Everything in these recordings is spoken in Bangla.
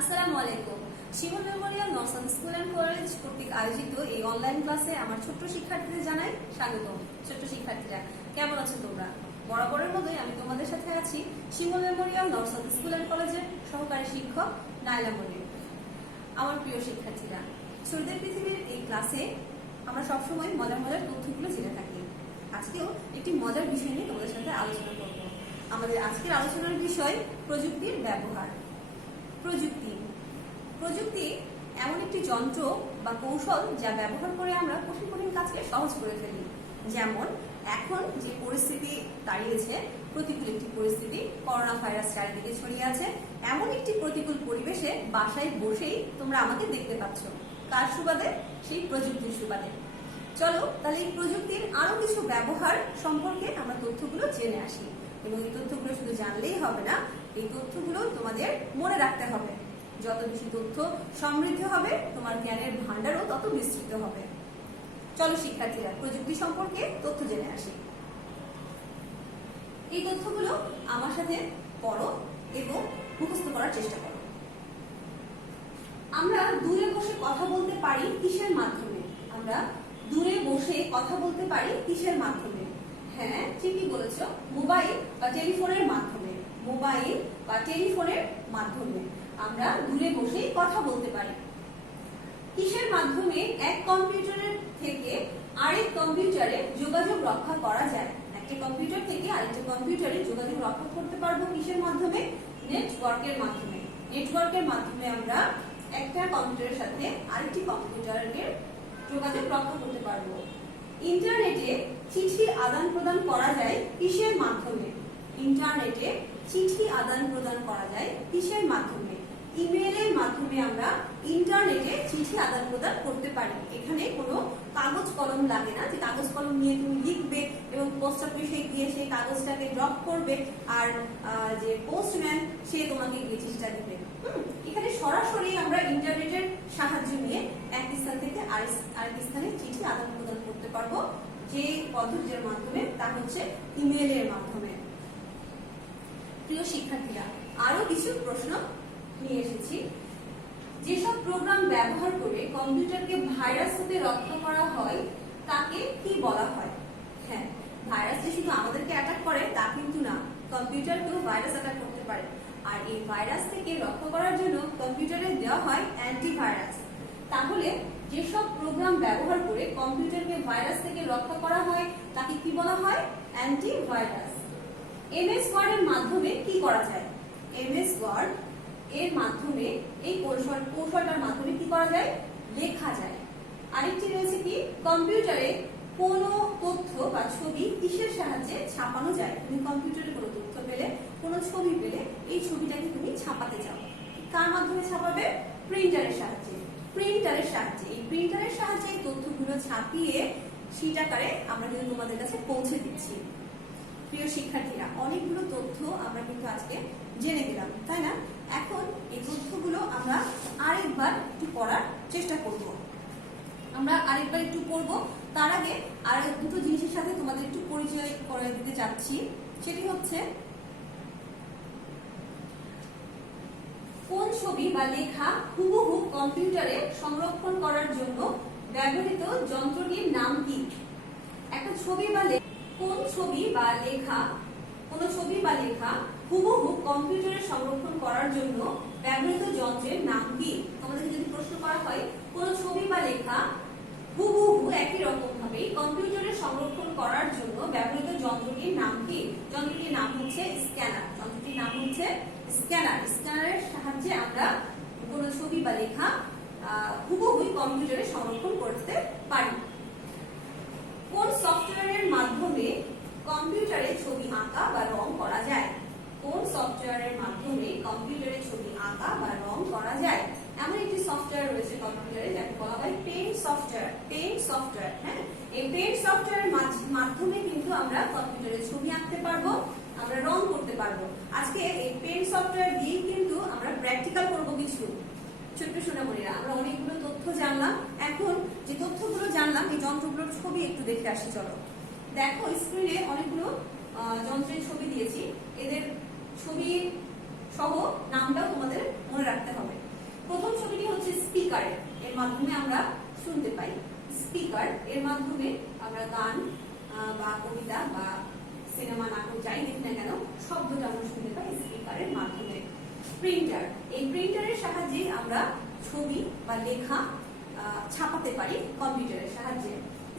আসসালামু আলাইকুম। শিমুল মেমোরিয়াল নর্সান স্কুল অ্যান্ড কলেজ কর্তৃক আয়োজিত এই অনলাইন ক্লাসে আমার ছোট্ট শিক্ষার্থীদের জানাই স্বাগতম। ছোট্ট শিক্ষার্থীরা কেমন আছো তোমরা? বরাবরের মতোই আমি তোমাদের সাথে আছি শিমুল মেমোরিয়াল নর্সান স্কুল অ্যান্ড কলেজের সহকারী শিক্ষক নাইলা মনির। আমার প্রিয় শিক্ষার্থীরা, ছোটদের পৃথিবীর এই ক্লাসে আমরা সবসময় মজার মজার তথ্যগুলো জেনে থাকি। আজকেও একটি মজার বিষয় নিয়ে তোমাদের সাথে আলোচনা করব। আমাদের আজকের আলোচনার বিষয় প্রযুক্তির ব্যবহার। প্রযুক্তি এমন একটি যন্ত্র বা কৌশল যা ব্যবহার করে আমরা কঠিন কঠিন কাজকে সহজ করে ফেলি। যেমন এখন যে পরিস্থিতি দাঁড়িয়েছে, প্রতিকূল একটি পরিস্থিতি, করোনা ভাইরাস চারিদিকে ছড়িয়ে আছে, এমন একটি প্রতিকূল পরিবেশে বাসায় বসেই তোমরা আমাকে দেখতে পাচ্ছ। কার সুবাদে? সেই প্রযুক্তির সুবাদে। চলো তাহলে এই প্রযুক্তির আরো কিছু ব্যবহার সম্পর্কে আমরা তথ্যগুলো জেনে আসি। এবং এই তথ্যগুলো শুধু জানলেই হবে না, এই তথ্যগুলো তোমাদের মনে রাখতে হবে। যত বেশি তথ্য সমৃদ্ধ হবে, তোমার জ্ঞানের ভান্ডারও তত বিস্তৃত হবে। চলো শিক্ষার্থীরা, প্রযুক্তি সম্পর্কে তথ্য জেনে আসি। এই তথ্যগুলো আমার সাথে পড়ো এবং মুখস্থ করার চেষ্টা করো। আমরা দূরে বসে কথা বলতে পারি কিসের মাধ্যমে? আমরা দূরে বসে কথা বলতে পারি কিসের মাধ্যমে? হ্যাঁ, ঠিকই বলেছো, মোবাইল বা টেলিফোনের মাধ্যমে। মোবাইল বা টেলিফোনের মাধ্যমে আমরা দূরে বসেই কথা বলতে পারি। কিসের মাধ্যমে এক কম্পিউটারের থেকে আরেক কম্পিউটারে যোগাযোগ রক্ষা করা যায়? একটা কম্পিউটার থেকে আরেকটা কম্পিউটারে যোগাযোগ রক্ষা করতে পারবো কিসের মাধ্যমে? নেটওয়ার্কের মাধ্যমে। নেটওয়ার্কের মাধ্যমে আমরা একটা কম্পিউটারের সাথে আরেকটি কম্পিউটারের যোগাযোগ রক্ষা করতে পারবো। ইন্টারনেটে চিঠি আদান প্রদান করা যায় কিসের মাধ্যমে? ইন্টারনেটে চিঠি আদান প্রদান করা যায় কিসের মাধ্যমে? ইমেইলের মাধ্যমে আমরা ইন্টারনেটে চিঠি আদান প্রদান করতে পারি। এখানে কোনো কাগজ কলম লাগে না, যে কাগজ কলম নিয়ে তুমি লিখবে এবং পোস্ট অফিসে গিয়ে সেই কাগজটাকে ড্রপ করবে, আর যে পোস্টম্যান সে তোমাকে গিয়ে চিঠিটা দিবে। এখানে সরাসরি আমরা ইন্টারনেটের সাহায্য নিয়ে এক স্থান থেকে আরেক স্থানে চিঠি আদান প্রদান করতে পারবো। যে পদ্ধতির মাধ্যমে, তা হচ্ছে ইমেইলের মাধ্যমে। প্রিয় শিক্ষার্থীরা, আরো কিছু প্রশ্ন নিয়ে এসেছি। যেসব প্রোগ্রাম ব্যবহার করে কম্পিউটারকে ভাইরাস হতে রক্ষা করা হয় তাকে কি বলা হয়? হ্যাঁ, ভাইরাস যে শুধু আমাদেরকে অ্যাটাক করে তা কিন্তু না, কম্পিউটারকেও ভাইরাস অ্যাটাক করতে পারে। আর এই ভাইরাস থেকে রক্ষা করার জন্য কম্পিউটারে দেওয়া হয় অ্যান্টিভাইরাস। তাহলে যেসব প্রোগ্রাম ব্যবহার করে কম্পিউটারকে ভাইরাস থেকে রক্ষা করা হয় তাকে কি বলা হয়? অ্যান্টিভাইরাস। এমএস ওয়ার্ড এর মাধ্যমে কি করা যায়? এমএস ওয়ার্ড এর মাধ্যমে, এই কৌশলটার মাধ্যমে কি করা যায়? লেখা যায়। আরেকটি রয়েছে কি? কম্পিউটারে কোনো তথ্য বা ছবি কিসের সাহায্যে ছাপানো যায়? তুমি কম্পিউটারে কোনো তথ্য পেলে, কোনো ছবি পেলে, এই ছবিটাকে তুমি ছাপাতে চাও, কার মাধ্যমে ছাপাবে? প্রিন্টারের সাহায্যে। প্রিন্টারের সাহায্যে, এই প্রিন্টারের সাহায্যে এই তথ্যগুলো ছাপিয়ে শীট আকারে আমরা কিন্তু তোমাদের কাছে পৌঁছে দিচ্ছি। প্রিয় শিক্ষার্থীরা, অনেকগুলো তথ্য আমরা কিন্তু আজকে জেনে গেলাম, তাই না? এখন এই তথ্যগুলো আমরা আরেকবার একটু পড়ার চেষ্টা করব। আমরা আরেকবার একটু পড়ব, তার আগে আর দুটো জিনিসের সাথে তোমাদের একটু পরিচয় করে দিতে চাচ্ছি। সেটি হচ্ছে, কোন ছবি বা লেখা হুবহু কম্পিউটারে সংরক্ষণ করার জন্য ব্যবহৃত যন্ত্রটির নাম কি? একটা ছবি বা কোন ছবি বা লেখা, কোন ছবি বা লেখা হুবহু কম্পিউটারে সংরক্ষণ করার জন্য ব্যবহৃত যন্ত্রের নাম কি? তোমাদের যদি প্রশ্ন করা হয় কোন ছবি বা লেখা হুবহু একই রকম ভাবে কম্পিউটারে সংরক্ষণ করার জন্য ব্যবহৃত যন্ত্রটির নাম কি? যন্ত্রটির নাম হচ্ছে স্ক্যানার। যন্ত্রটির নাম হচ্ছে স্ক্যানার। স্ক্যানারের সাহায্যে আমরা কোন ছবি বা লেখা হুবহু কম্পিউটারে সংরক্ষণ করতে পারি। কোন সফটওয়্যারের মাধ্যমে কম্পিউটারে ছবি আঁকা বা রং করা যায়? কোন সফটওয়্যারের মাধ্যমে কম্পিউটারে ছবি আঁকা বা রং করা যায়? এমন একটি সফটওয়্যার রয়েছে কম্পিউটারে, যাকে বলা হয় পেইন্ট সফটওয়্যার। পেইন্ট সফটওয়্যার, হ্যাঁ, এই পেইন্ট সফটওয়্যারের মাধ্যমে কিন্তু আমরা কম্পিউটারে ছবি আঁকতে পারবো, আমরা রং করতে পারবো। আজকে এই পেইন্ট সফটওয়্যার দিয়ে কিন্তু আমরা প্র্যাকটিক্যাল করব কিছু। ছোট্ট সোনামণিরা, আমরা অনেকগুলো তথ্য জানলাম। এখন যে তথ্যগুলো জানলাম, এই যন্ত্রগুলোর ছবি একটু দেখে আসি। চলো দেখো, স্ক্রিনে অনেকগুলো যন্ত্রের ছবি দিয়েছি। এদের ছবি সহ নামটাও তোমাদের মনে রাখতে হবে। স্পিকার এর মাধ্যমে আমরা শুনতে পাই। স্পিকার এর মাধ্যমে আমরা গান বা কবিতা বা সিনেমা নাটক যাই দেখি না কেন শব্দটা আমরা শুনতে পাই স্পিকারের মাধ্যমে। প্রিন্টার, এই প্রিন্টারের সাহায্যে আমরা ছবি বা লেখা ছাপাতে পারি কম্পিউটারের সাহায্যে।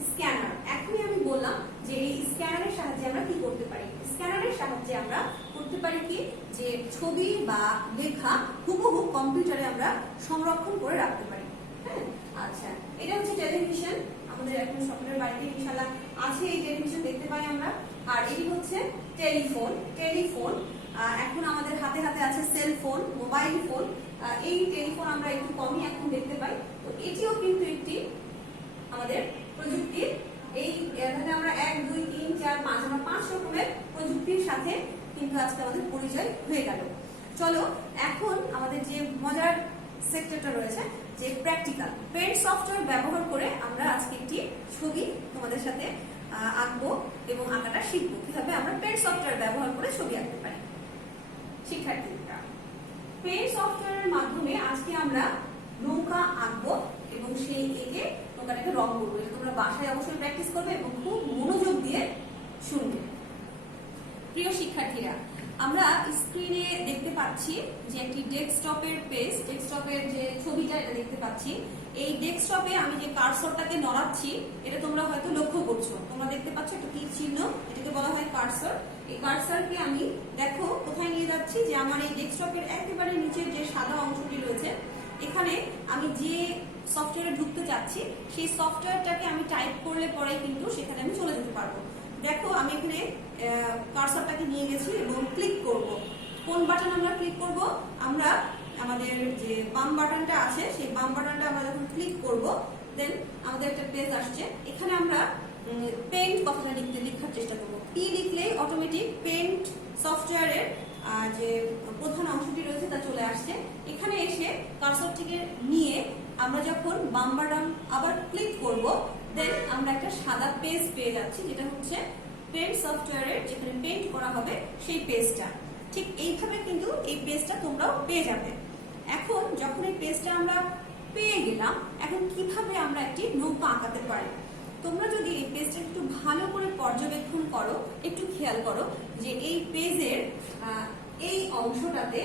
স্ক্যানার, এখনই আমি বললাম যে এই স্ক্যানারের সাহায্যে আমরা কি করতে পারি। স্ক্যানারের সাহায্যে আমরা করতে পারি কি, যে ছবি বা লেখা হুবহু কম্পিউটারে আমরা সংরক্ষণ করে রাখতে পারি। হ্যাঁ, আচ্ছা, এটা হচ্ছে টেলিভিশন। আমাদের এখন সকলের বাড়িতে ইনশাআল্লাহ আছে এই টেলিভিশন, দেখতে পাই আমরা। আর এটি হচ্ছে টেলিফোন। টেলিফোন এখন আমাদের হাতে হাতে আছে সেলফোন, মোবাইল ফোন। এই টেলিফোন আমরা একটু কমই এখন দেখতে পাই। তো এটিও কিন্তু একটি আমাদের প্রযুক্তির, এই এখানে আমরা 1 2 3 4 5 আমরা 5 রকমের প্রযুক্তির সাথে কিন্তু আজকে আমাদের পরিচয় হয়ে গেল। চলো এখন আমাদের যে মজার সেক্টরটা রয়েছে, যে প্র্যাকটিক্যাল। পেন্ট সফটওয়্যার ব্যবহার করে আমরা আজকে একটি ছবি তোমাদের সাথে আঁকবো এবং আঁকাটা শিখবো কিভাবে আমরা পেন্ট সফটওয়্যার ব্যবহার করে ছবি আঁকতে পারি। শিক্ষার্থীরা, পেন্ট সফটওয়্যারের মাধ্যমে আজকে আমরা নৌকা আঁকবো এবং সেই এঁকে নৌকাটাকে রং করবো। তোমরা বাসায় অবশ্যই প্র্যাকটিস করবে এবং খুব মনোযোগ দিয়ে শুনবে। প্রিয় শিক্ষার্থীরা, আমরা স্ক্রিনে দেখতে পাচ্ছি যে একটি ডেস্কটপের পেজ, ডেস্কটপের যে ছবিটা এটা দেখতে পাচ্ছি। এই ডেস্কটপে আমি যে কার্সরটাকে নড়াচ্ছি এটা তোমরা হয়তো লক্ষ্য করছো। তোমরা দেখতে পাচ্ছ একটা তীর চিহ্ন, এটাকে বলা হয় কার্সর। এই কার্সরকে আমি দেখো কোথায় নিয়ে যাচ্ছি, যে আমার এই ডেস্কটপের একেবারে নিচের যে সাদা অংশটি রয়েছে এখানে আমি যে সফটওয়্যারে ঢুকতে চাচ্ছি সেই সফটওয়্যারটাকে আমি টাইপ করলে পরে কিন্তু সেখানে আমি চলে যেতে পারবো। দেখো আমি এখানে কার্সরটাকে নিয়ে গেছি এবং ক্লিক করব। কোন বাটন আমরা ক্লিক করব? আমরা আমাদের যে বাম বাটনটা আছে সেই বাম বাটনটা আমরা যখন ক্লিক করব দেন আমাদের একটা পেজ আসছে। এখানে আমরা পেন্ট কথাটা লেখার চেষ্টা করব। পি লিখলেই অটোমেটিক পেন্ট সফটওয়্যারের যে প্রধান অংশটি রয়েছে তা চলে আসছে। এখানে এসে কার্সরটিকে নিয়ে আমরা যখন বাম বাটন আবার ক্লিক করব দেন আমরা একটা সাদা পেজ পেয়ে যাচ্ছি, যেটা হচ্ছে পেন্ট সফটওয়্যারের যেখানে পেন্ট করা হবে সেই পেজটা। ঠিক এইভাবে কিন্তু এই পেজটা তোমরাও পেয়ে যাবে। এখন যখন এই পেজটা আমরা পেয়ে গেলাম, এখন কিভাবে আমরা একটি নৌকা আঁকাতে পারি। তোমরা যদি এই পেজটা একটু ভালো করে পর্যবেক্ষণ করো, একটু খেয়াল করো যে এই পেজের এই অংশটাতে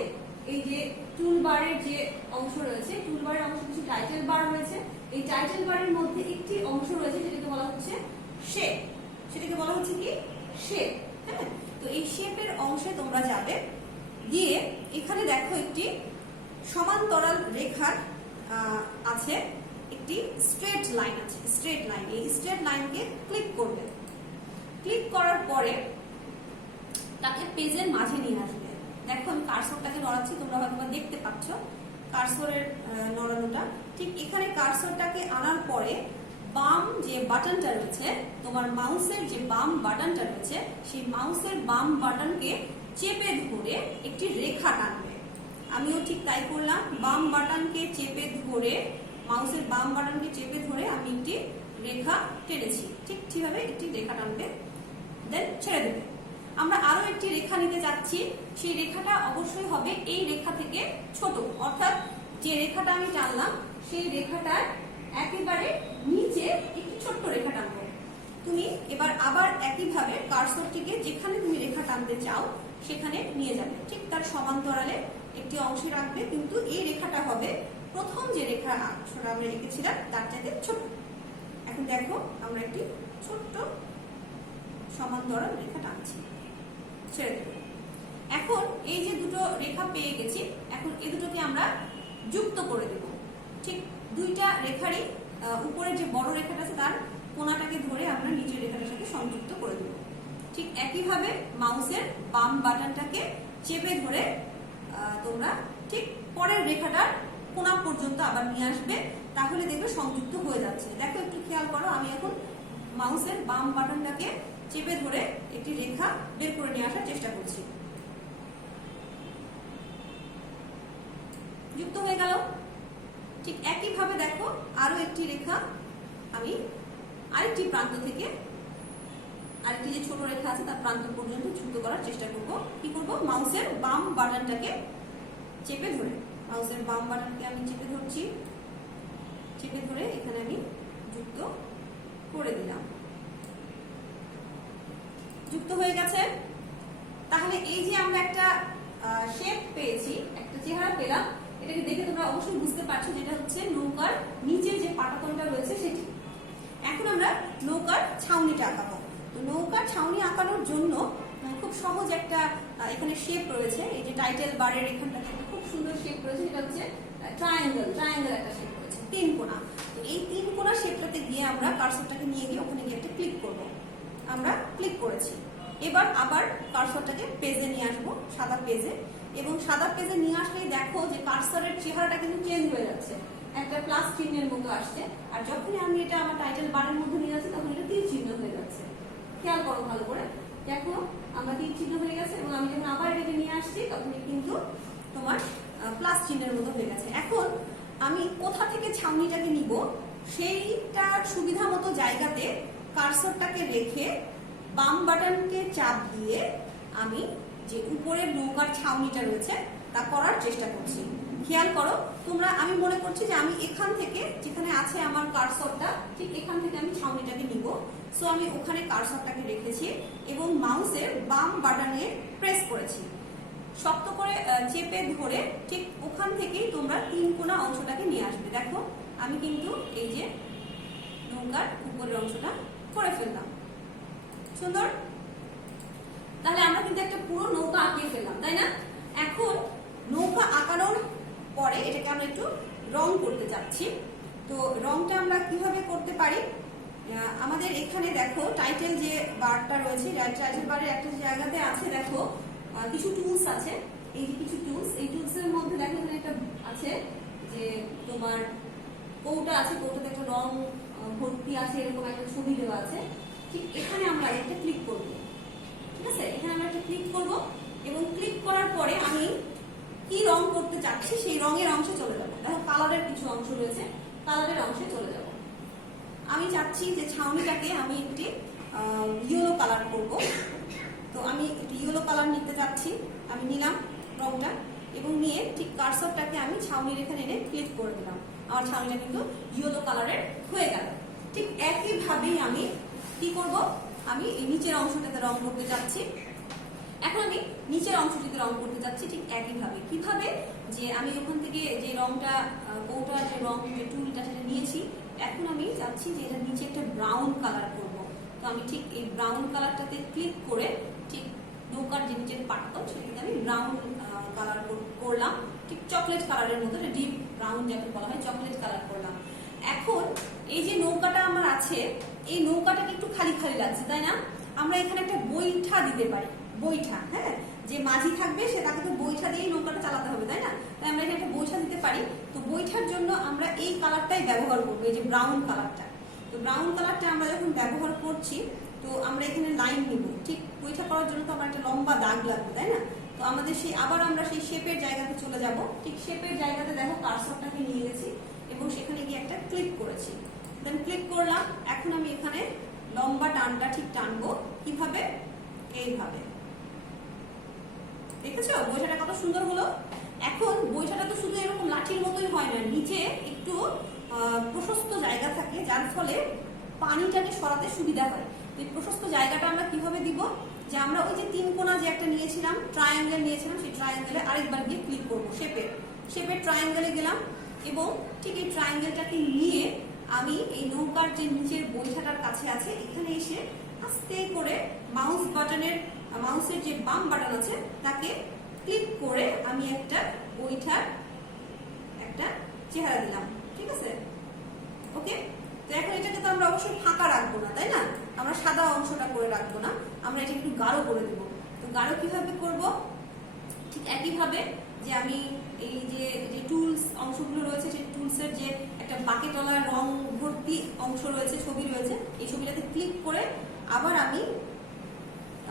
এই যে টুলবারের যে অংশ রয়েছে, টুলবারের অংশ কিছু টাইটেল বার রয়েছে। এই টাইটেল বারের মধ্যে একটি অংশ রয়েছে যেটাকে বলা হচ্ছে শেপ। সেটাকে বলা হচ্ছে কি শেপ। হ্যাঁ, তো এই শেপের অংশে তোমরা যাবে, গিয়ে এখানে দেখো একটি সমান্তরাল রেখার আছে, একটি স্ট্রেট লাইন আছে, স্ট্রেট লাইন। এই স্ট্রেট লাইনকে ক্লিক করবে। ক্লিক করার পরে তাকে পেজের মাঝে নিয়ে আসবে। দেখো আমি কার্সরটাকে নড়াচ্ছি, তোমরা হয়তো দেখতে পাচ্ছ কার্সরের নড়ানোটা। ঠিক এখানে কার্সরটাকে আনার পরে বাম যে বাটনটা রয়েছে, তোমার মাউসের যে বাম বাটনটা রয়েছে সেই মাউসের বাম বাটনকে চেপে ধরে একটি রেখা টানবে। আমিও ঠিক তাই করলাম, বাম বাটনকে চেপে ধরে, মাউসের বাম বাটনকে চেপে ধরে আমি একটি রেখা টেনেছি। ঠিক ঠিকভাবে একটি রেখা টানবে, দেন ছেড়ে দেবে। আমরা আরো একটি রেখা নিতে যাচ্ছি, সেই রেখাটা অবশ্যই হবে এই রেখা থেকে ছোট, অর্থাৎ যে রেখাটা আমি টানলাম সেই রেখাটার একেবারে নিচে একটি ছোট্ট রেখা টানবো। তুমি এবার আবার একইভাবে কার্সরটিকে যেখানে তুমি রেখা টানতে চাও সেখানে নিয়ে যাবে। ঠিক তার সমান্তরালে একটি অংশে রাখবে, কিন্তু এই রেখাটা হবে প্রথম যে রেখা আমরা এঁকেছিলাম তার চাইতে ছোট। এখন দেখো আমরা একটি ছোট্ট সমান্তরাল রেখা টানছি, ছেড়ে দেব। এখন এই যে দুটো রেখা পেয়ে গেছি, এখন এই দুটোকে আমরা যুক্ত করে দেব। ঠিক দুইটা রেখারই উপরের যে বড় রেখাটা আছে তার কোণাটাকে ধরে আমরা নিচের রেখাটার সাথে সংযুক্ত করে দেব। ঠিক একইভাবে মাউসের বাম বাটনটাকে চেপে ধরে তোমরা ঠিক পরের রেখাটার কোণা পর্যন্ত আবার নিয়ে আসবে, তাহলে দেখবে সংযুক্ত হয়ে যাচ্ছে। দেখো একটু খেয়াল করো, আমি এখন মাউসের বাম বাটনটাকে চেপে ধরে একটি রেখা বের করে নিয়ে আসার চেষ্টা করছি। যুক্ত হয়ে গেল। ঠিক একইভাবে দেখো আরো একটি রেখা আমি আরেকটি প্রান্ত থেকে আরেকটি যে ছোট রেখা আছে তার প্রান্ত পর্যন্ত যুক্ত করার চেষ্টা করব। কি করব? মাউসের বাম বাটনটাকে চেপে ধরে, মাউসের বাম বাটনকে আমি চেপে ধরছি, চেপে ধরে এখানে আমি যুক্ত করে দিলাম। যুক্ত হয়ে গেছে। তাহলে এই যে আমরা একটা শেপ পেয়েছি, একটা চেহারা পেলাম, এটাকে দেখে তোমরা অবশ্যই বুঝতে পারছো যেটা হচ্ছে নৌকার নিচে যে পাটাতনটা রয়েছে সেটি। এখন আমরা নৌকার ছাউনিটা আঁকাবো। তো নৌকার ছাউনি আঁকানোর জন্য খুব সহজ একটা এখানে শেপ রয়েছে। এই যে টাইটেল বারের এখানটা একটা খুব সুন্দর শেপ রয়েছে, যেটা হচ্ছে ট্রায়াঙ্গেল একটা শেপ রয়েছে, তিন কোণা। তো এই তিন কোণা শেপটাতে গিয়ে আমরা কার্সরটাকে নিয়ে গিয়ে ওখানে গিয়ে একটা ক্লিক করব। আমরা ক্লিক করেছি। এবার আবার কার্সরটাকে পেজে নিয়ে আসবো, সাদা পেজে। এবং সাদা পেজে নিয়ে আসলেই দেখো যে কার্সরের চেহারাটা কিন্তু চেঞ্জ হয়ে যাচ্ছে, একটা প্লাস চিহ্নের মতো আসছে। আর যখনই আমি এটা আমার টাইটেল বারের মধ্যে নিয়ে যাচ্ছি তখন এটা তীর চিহ্ন হয়ে যাচ্ছে। খেয়াল করো ভালো করে, দেখো আমরা তীর চিহ্ন হয়ে গেছে। এবং আমি যখন আবার এটাকে নিয়ে আসছি তখনই কিন্তু তোমার প্লাস চিহ্নের মতো হয়ে গেছে। এখন আমি কোথা থেকে ছাউনিটাকে নিব সেইটা সুবিধা মতো জায়গাতে কার্সরটাকে রেখে বাম বাটনকে চাপ দিয়ে আমি যে উপরের নৌকার ছাউনিটা রয়েছে তা করার চেষ্টা করছি। খেয়াল করো তোমরা, আমি মনে করছি যে আমি এখান থেকে যেখানে আছে আমার কার্সরটা, ঠিক এখান থেকে আমি ছাউনিটাকে নিব। সো আমি ওখানে কার্সরটাকে রেখেছি এবং মাউসের বাম বাটনে প্রেস করেছি। শক্ত করে চেপে ধরে ঠিক ওখান থেকেই তোমরা তিন কোণা অংশটাকে নিয়ে আসবে। দেখো আমি কিন্তু এই যে নৌকার উপরের অংশটা করে ফেললাম। সুন্দর। তাহলে আমরা কিন্তু একটা পুরো নৌকা আঁকিয়ে ফেললাম, তাই না? এখন নৌকা আঁকানোর পরে এটাকে আমরা একটু রং করতে যাচ্ছি। তো রংটা আমরা কিভাবে করতে পারি, আমাদের এখানে দেখো টাইটেল যে বারটা রয়েছে, টাইটেল বারের একটা জায়গাতে আছে দেখো কিছু টুলস আছে। এই যে কিছু টুলস, এই টুলস এর মধ্যে দেখো এখানে একটা আছে যে তোমার কৌটা আছে, কৌটাতে একটা রং ভর্তি আছে, এরকম একটা ছবি দেওয়া আছে। ঠিক এখানে আমরা একটা ক্লিক করব। ঠিক আছে, এখানে আমরা একটা ক্লিক করব এবং ক্লিক করার পরে আমি কি রং করতে চাচ্ছি সেই রঙের অংশে চলে যাব। দেখো কালারের কিছু অংশ রয়েছে, কালারের অংশে চলে যাব। আমি চাচ্ছি যে ছাউনিটাকে আমি একটি ইয়েলো কালার করব। তো আমি একটি ইয়েলো কালার নিতে চাচ্ছি। আমি নিলাম রংটা এবং নিয়ে ঠিক কার্সরটাকে আমি ছাউনির এখানে এনে ক্লিক করে দিলাম। আমার ছাউনিটা কিন্তু ইয়েলো কালারের হয়ে গেল। ঠিক একইভাবেই আমি কি করব, আমি এই নিচের অংশটাতে রং করতে চাচ্ছি। এখন আমি নিচের অংশটিতে রং করতে চাচ্ছি ঠিক একইভাবে। কিভাবে, যে আমি ওখান থেকে যে রংটা কৌটার যে রং যে টুলটা সেটা নিয়েছি, এখন আমি চাচ্ছি যে এটা নিচে একটা ব্রাউন কালার করব। তো আমি ঠিক এই ব্রাউন কালারটাতে ক্লিক করে ঠিক নৌকার যে নিচের পাটটা সেটাকে আমি ব্রাউন কালার করলাম, ঠিক চকলেট কালারের মতো, ডিপ ব্রাউন যাকে বলা হয় চকলেট কালার করলাম। এখন এই যে নৌকাটা আমার আছে, এই নৌকাটাকে একটু খালি খালি লাগছে, তাই না? আমরা এখানে একটা বৈঠা দিতে পারি, বৈঠা। হ্যাঁ, যে মাঝি থাকবে সে তাকে তো বৈঠা দিয়েই নৌকাটা চালাতে হবে, তাই না? তাই আমরা এখানে একটা বৈঠা দিতে পারি। তো বৈঠার জন্য আমরা এই কালারটাই ব্যবহার করবো, এই যে ব্রাউন কালারটা। তো ব্রাউন কালারটা আমরা যখন ব্যবহার করছি তো আমরা এখানে লাইন নিব। ঠিক বৈঠা করার জন্য তো আমার একটা লম্বা দাগ লাগবে, তাই না? তো আমাদের সেই আবার আমরা সেই শেপের জায়গাতে চলে যাব। ঠিক শেপের জায়গাতে দেখো কার্সরটাকে নিয়ে গেছি এবং সেখানে গিয়ে একটা ক্লিক করেছি। দেন ক্লিক করলাম। এখন আমি এখানে লম্বা টানটা ঠিক টানবো। কিভাবে? এইভাবে। দেখেছো বৈঠাটা কত সুন্দর হলো? এখন বৈঠাটা তো শুধু এরকম লাঠির মতোই হয় না, নিচে একটু প্রশস্ত জায়গা থাকে যার ফলে পানিটাকে সরাতে সুবিধা হয়। এই প্রশস্ত জায়গাটা আমরা কিভাবে দিব, যে আমরা ওই যে তিন কোণা যে একটা নিয়েছিলাম, ট্রায়াঙ্গেল নিয়েছিলাম, সেই ট্রায়াঙ্গেলে আরেকবার গিয়ে ক্লিক করবো। শেপের ট্রায়াঙ্গেলে গেলাম এবং ঠিক এই ট্রায়াঙ্গেলটাকে নিয়ে আমি এই নৌকার যে নিচের বৈঠাটার কাছে আছে এখানে এসে আস্তে করে মাউসের যে বাম বাটন আছে তাকে ক্লিক করে আমি একটা বৈঠার একটা চেহারা দিলাম। ঠিক আছে, ওকে। তো এখন এটাকে তো আমরা অবশ্যই ফাঁকা রাখবো না, তাই না? আমরা সাদা অংশটা করে রাখবো না, আমরা এটা একটু গাঢ় করে দেবো। তো গাঢ় কিভাবে করব? ঠিক একইভাবে যে আমি এই যে টুলস অংশগুলো রয়েছে, সেই টুলসের যে একটা বাকেটওয়ালা রং ভর্তি অংশ রয়েছে, ছবি রয়েছে, এই ছবিটাতে ক্লিক করে আবার আমি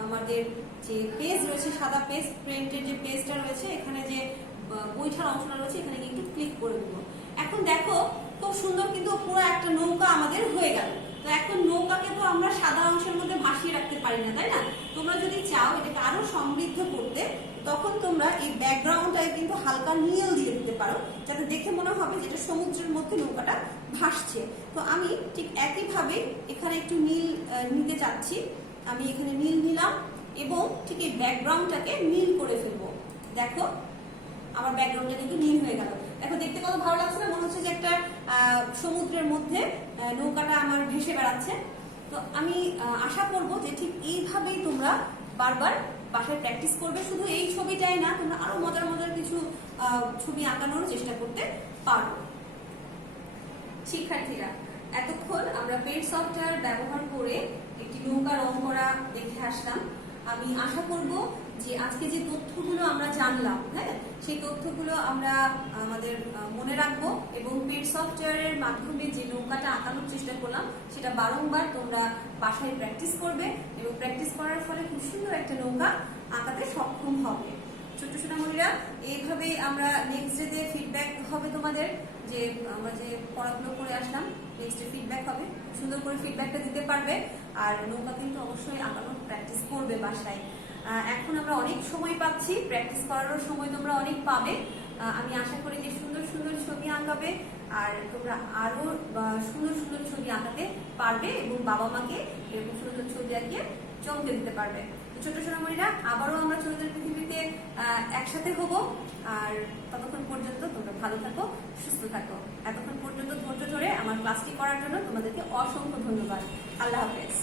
আমাদের যে পেজ রয়েছে, সাদা পেজ, প্রিন্টের যে পেজটা রয়েছে, এখানে যে বৈঠার অংশটা রয়েছে এখানে একটু ক্লিক করে দেবো। এখন দেখো খুব সুন্দর কিন্তু পুরো একটা নৌকা আমাদের হয়ে গেল। তো এখন নৌকাকে তো আমরা সাদা অংশের মধ্যে ভাসিয়ে রাখতে পারি না, তাই না? তোমরা যদি চাও এটাকে আরো সমৃদ্ধ করতে তখন তোমরা এই ব্যাকগ্রাউন্ডটায় কিন্তু হালকা নীল দিয়ে দিতে পারো, যাতে দেখে মনে হবে যেটা সমুদ্রের মধ্যে নৌকাটা ভাসছে। তো আমি ঠিক একইভাবে এখানে একটু নীল নিতে চাচ্ছি। আমি এখানে নীল নিলাম এবং ঠিক এই ব্যাকগ্রাউন্ডটাকে নীল করে ফেলবো। দেখো আমার ব্যাকগ্রাউন্ডটা কিন্তু নীল হয়ে গেল। দেখো দেখতে কত ভালো লাগছে না? মনে হচ্ছে যে একটা সমুদ্রের মধ্যে নৌকাটা আমার ভেসে বেড়াচ্ছে। তো আমি আশা করব যে ঠিক এইভাবেই তোমরা বারবার বাসায় প্র্যাকটিস করবে। শুধু এই ছবিটাই না, তোমরা আরো মজার মজার কিছু ছবি আঁকানোর চেষ্টা করতে পারো। শিক্ষার্থীরা, এতক্ষণ আমরা পেইন্ট সফটওয়্যার ব্যবহার করে একটি নৌকা রং করা দেখে আসলাম। আমি আশা করব যে আজকে যে তথ্যগুলো আমরা জানলাম, হ্যাঁ, সেই তথ্যগুলো আমরা আমাদের মনে রাখবো এবং পেইন্ট সফটওয়্যারের মাধ্যমে যে নৌকাটা আঁকানোর চেষ্টা করলাম সেটা বারংবার তোমরা বাসায় প্র্যাকটিস করবে এবং প্র্যাকটিস করার ফলে খুব সুন্দর একটা নৌকা আঁকাতে সক্ষম হবে। ছোট্ট সোনামণিরা, এইভাবে আমরা নেক্সট ডেতে ফিডব্যাক হবে তোমাদের, যে আমরা যে পড়াগুলো করে আসলাম নেক্সট ডে ফিডব্যাক হবে। সুন্দর করে ফিডব্যাকটা দিতে পারবে আর নৌকা কিন্তু অবশ্যই আঁকানোর প্র্যাকটিস করবে বাসায়। এখন আমরা অনেক সময় পাচ্ছি, প্র্যাকটিস করারও সময় তোমরা অনেক পাবে। আমি আশা করি যে সুন্দর সুন্দর ছবি আঁকাবে আর তোমরা আরো সুন্দর সুন্দর ছবি আঁকাতে পারবে এবং বাবা মাকে এরকম সুন্দর ছবি আঁকিয়ে চমকে দিতে পারবে। ছোট সোনামণিরা, আবারও আমরা ছোটদের পৃথিবীতে একসাথে হব। আর ততক্ষণ পর্যন্ত তোমরা ভালো থাকো, সুস্থ থাকো। এতক্ষণ পর্যন্ত ধৈর্য ধরে আমার ক্লাসটি করার জন্য তোমাদেরকে অসংখ্য ধন্যবাদ। আল্লাহ হাফেজ।